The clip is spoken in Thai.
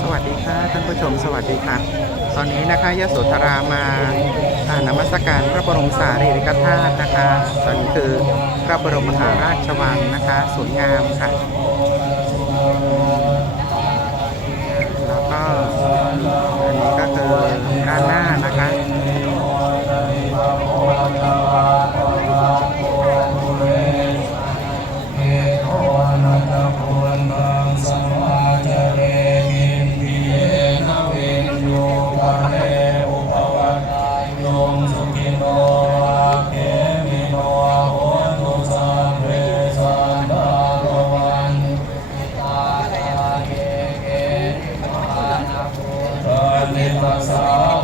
สวัสดีค่ะท่านผู้ชมสวัสดีค่ะ ตอนนี้นะคะยโสธรามาอานมัสการพระบรมสารีริกธาตุนะคะตอนนี้คือพระบรมมหาราชวังนะคะสวยงามค่ะ แล้วก็อันนี้ก็คือด้านหน้า วสา